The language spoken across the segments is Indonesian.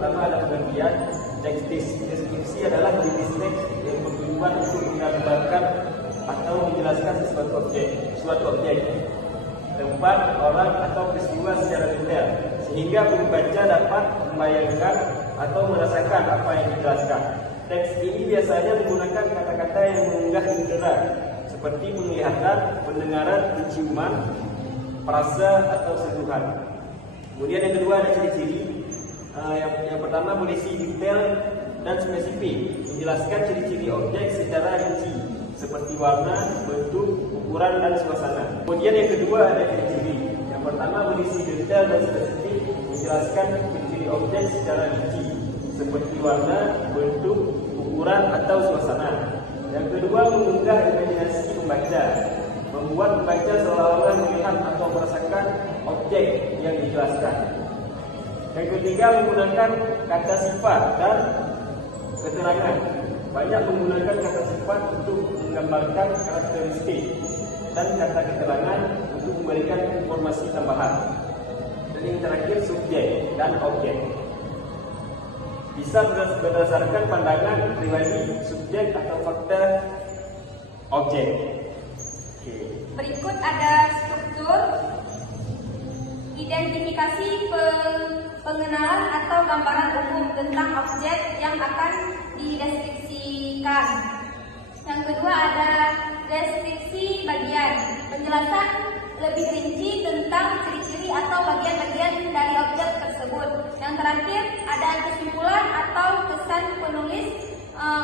pertama ada pengertian. Teks deskripsi adalah jenis teks yang bertujuan untuk menggambarkan atau menjelaskan suatu objek, tempat, orang, atau peristiwa secara detail, sehingga pembaca dapat membayangkan atau merasakan apa yang dijelaskan. Teks ini biasanya menggunakan kata-kata yang mengunggah indera, seperti penglihatan, pendengaran, penciuman, perasa, atau sentuhan. Kemudian yang kedua ada ciri-ciri. Yang pertama berisi detail dan spesifik, menjelaskan ciri-ciri objek secara rinci, seperti warna, bentuk, ukuran, dan suasana. Kemudian yang kedua ada ciri-ciri. Yang pertama berisi detail dan spesifik, menjelaskan ciri-ciri objek secara rinci, seperti warna, bentuk, ukuran, atau suasana. Yang kedua mengunggah imajinasi pembaca, membuat pembaca seolah-olah melihat atau merasakan objek yang dijelaskan. Yang ketiga menggunakan kata sifat dan keterangan. Banyak menggunakan kata sifat untuk menggambarkan karakteristik dan kata keterangan untuk memberikan informasi tambahan. Dan yang terakhir subjek dan objek. Bisa berdasarkan pandangan pribadi, subjek atau fakta objek. Berikut ada struktur identifikasi pengenalan atau gambaran umum tentang objek yang akan dideskripsikan. Yang kedua ada deskripsi bagian, penjelasan lebih rinci tentang ciri-ciri atau bagian-bagian dari objek tersebut. Yang terakhir ada kesimpulan atau kesan penulis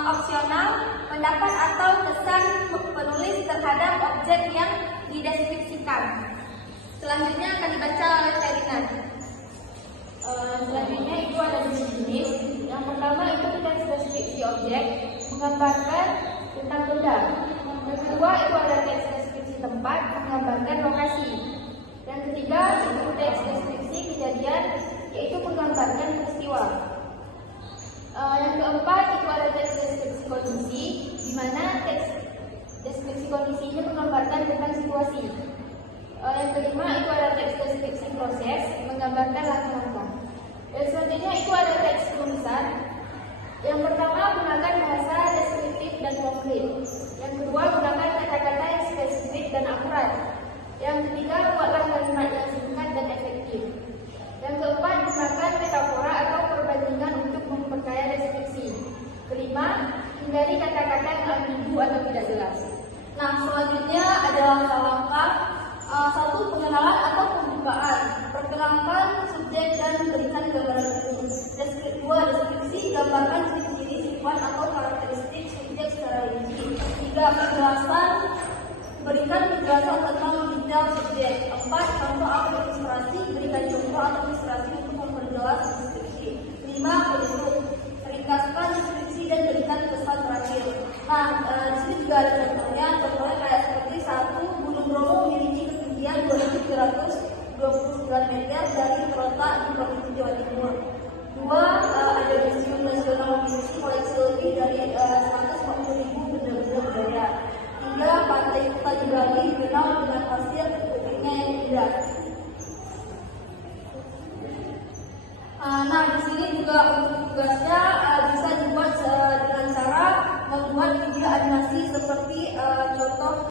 opsional, pendapat atau kesan penulis terhadap objek yang dideskripsikan. Selanjutnya akan dibaca oleh Ferdinand. Selanjutnya itu ada jenis-jenis. Yang pertama itu teks deskripsi objek, menggambarkan tentang benda. Yang kedua itu ada teks deskripsi tempat, menggambarkan lokasi. Yang ketiga itu teks deskripsi kejadian, yaitu menggambarkan peristiwa. Yang keempat itu ada teks deskripsi kondisi, di mana teks deskripsi kondisinya menggambarkan tentang situasi. Yang kelima itu ada teks deskripsi proses, menggambarkan langkah-langkah. Dan selanjutnya itu ada teks penulisan. Yang pertama menggunakan bahasa deskriptif dan konkret. Yang kedua menggunakan kata-kata yang spesifik dan akurat. Yang ketiga buatlah kalimat yang singkat dan efektif. Yang keempat gunakan metafora atau perbandingan untuk memperkaya deskripsi. Kelima, hindari kata-kata yang ambigu atau tidak jelas. Nah, selanjutnya ada langkah-langkah. Satu, pengenalan atau pembukaan. Perkenalkan subjek dan berikan gambaran umum. Dua, deskripsi, gambarkan ciri-ciri, sifat atau karakteristik subjek secara rinci. Tiga, penjelasan, berikan penjelasan tentang detail subjek. Empat, contoh atau ilustrasi, berikan contoh atau ilustrasi untuk memperjelas deskripsi. Lima, penutup, ringkaskan deskripsi dan berikan pesan terakhir. Nah, di sini juga ada contohnya kayak seperti satu, Gunung Bromo memiliki ketinggian 2.329 meter dari terletak di Provinsi Jawa Timur. Dua, ada Museum Nasional memiliki koleksi lebih dari 140.000 benda-benda budaya. Tiga, Pantai Kuta di Bali dikenal dengan pasir putihnya yang indah. Nah, di sini juga untuk tugasnya bisa dibuat dengan cara membuat video animasi seperti contoh